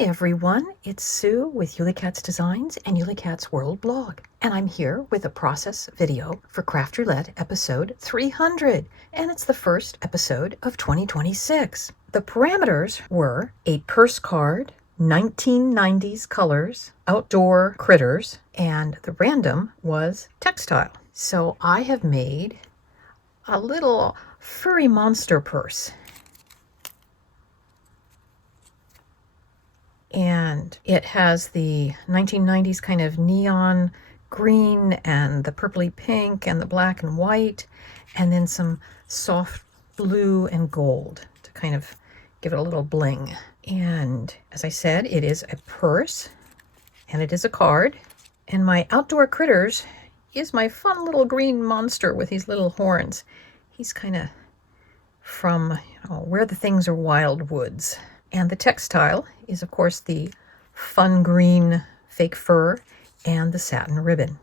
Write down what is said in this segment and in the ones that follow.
Hi everyone, it's Sue with Ully Designs and Ully World blog, and I'm here with a process video for Craft Roulette episode 300, and it's the first episode of 2026. The parameters were a purse card, 1990s colors, outdoor critters, and the random was textile. So I have made a little furry monster purse. And it has the 1990s kind of neon green and the purpley pink and the black and white, and then some soft blue and gold to kind of give it a little bling. And as I said, it is a purse and it is a card. And my outdoor critters is my fun little green monster with these little horns. He's kind of from Where the Things Are Wild Woods. And the textile is, of course, the fun green fake fur and the satin ribbon.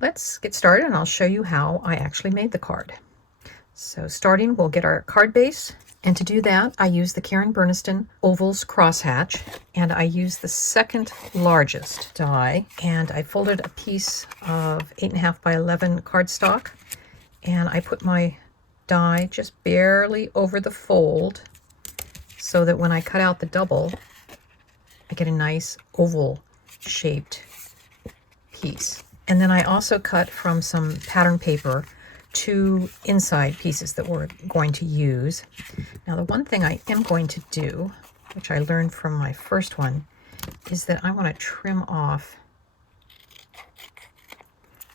Let's get started and I'll show you how I actually made the card. So starting, we'll get our card base. And to do that, I use the Karen Berniston Ovals Crosshatch, and I use the second largest die. And I folded a piece of 8.5 by 11 cardstock, and I put my die just barely over the fold so that when I cut out the double, I get a nice oval shaped piece. And then I also cut from some pattern paper 2 inside pieces that we're going to use. Now the one thing I am going to do, which I learned from my first one, is that I want to trim off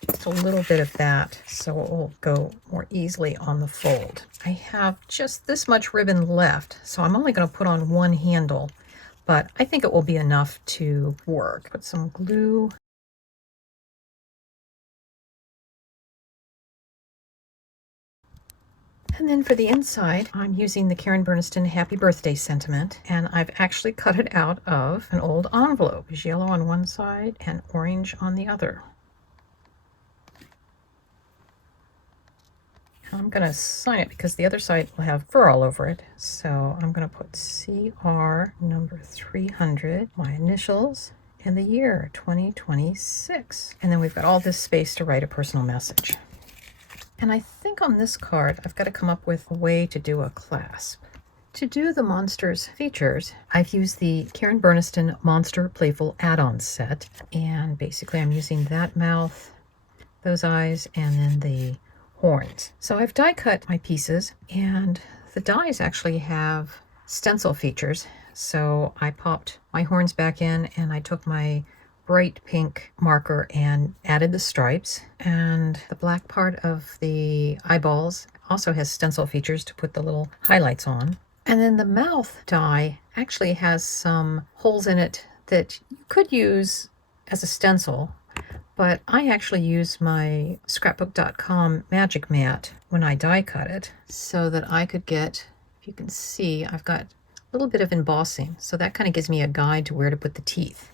just a little bit of that so it will go more easily on the fold. I have just this much ribbon left, so I'm only going to put on one handle, but I think it will be enough to work. Put some glue. And then for the inside, I'm using the Karen Berniston Happy Birthday sentiment, and I've actually cut it out of an old envelope. It's yellow on one side and orange on the other. I'm going to sign it because the other side will have fur all over it. So I'm going to put CR number 300, my initials, and the year 2026. And then we've got all this space to write a personal message. And I think on this card, I've got to come up with a way to do a clasp. To do the monster's features, I've used the Karen Berniston Monster Playful Add-on set. And basically I'm using that mouth, those eyes, and then the horns. So I've die cut my pieces, and the dies actually have stencil features. So I popped my horns back in and I took my bright pink marker and added the stripes, and the black part of the eyeballs also has stencil features to put the little highlights on. And then the mouth die actually has some holes in it that you could use as a stencil, but I actually use my scrapbook.com magic mat when I die cut it so that I could get, if you can see, I've got a little bit of embossing. So that kind of gives me a guide to where to put the teeth.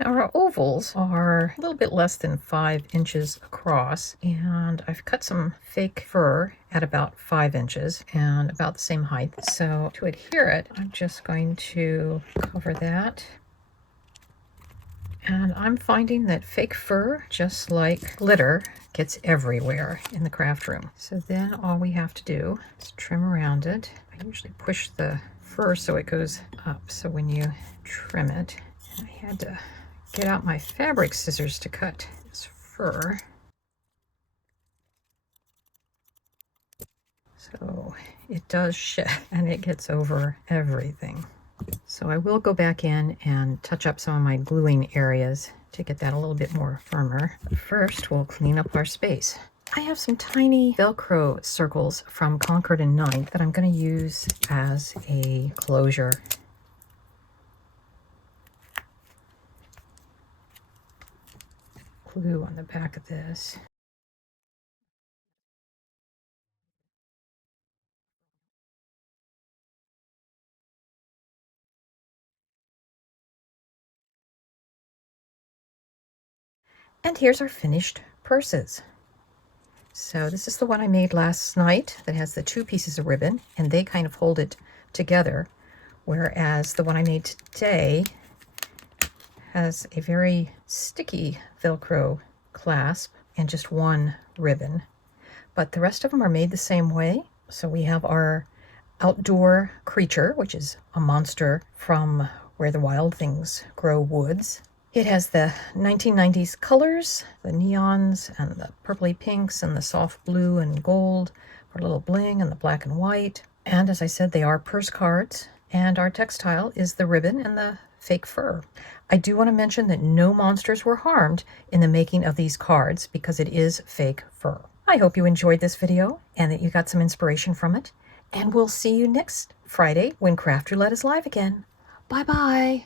Now our ovals are a little bit less than 5 inches across, and I've cut some fake fur at about 5 inches and about the same height. So to adhere it, I'm just going to cover that. And I'm finding that fake fur, just like glitter, gets everywhere in the craft room. So then all we have to do is trim around it. I usually push the fur so it goes up. So when you trim it, I had to get out my fabric scissors to cut this fur. So it does shed and it gets over everything. So I will go back in and touch up some of my gluing areas to get that a little bit more firmer. But first, we'll clean up our space. I have some tiny Velcro circles from Concord and Ninth that I'm going to use as a closure. Glue on the back of this. And here's our finished purses. So this is the one I made last night that has the 2 pieces of ribbon, and they kind of hold it together, whereas the one I made today has a very sticky Velcro clasp and just 1 ribbon. But the rest of them are made the same way. So we have our outdoor creature, which is a monster from where the wild things grow woods. It has the 1990s colors, the neons and the purpley pinks and the soft blue and gold for a little bling, and the black and white. And as I said, they are purse cards, and our textile is the ribbon and the fake fur. I do want to mention that no monsters were harmed in the making of these cards because it is fake fur. I hope you enjoyed this video and that you got some inspiration from it. And we'll see you next Friday when Craft Roulette is live again. Bye-bye.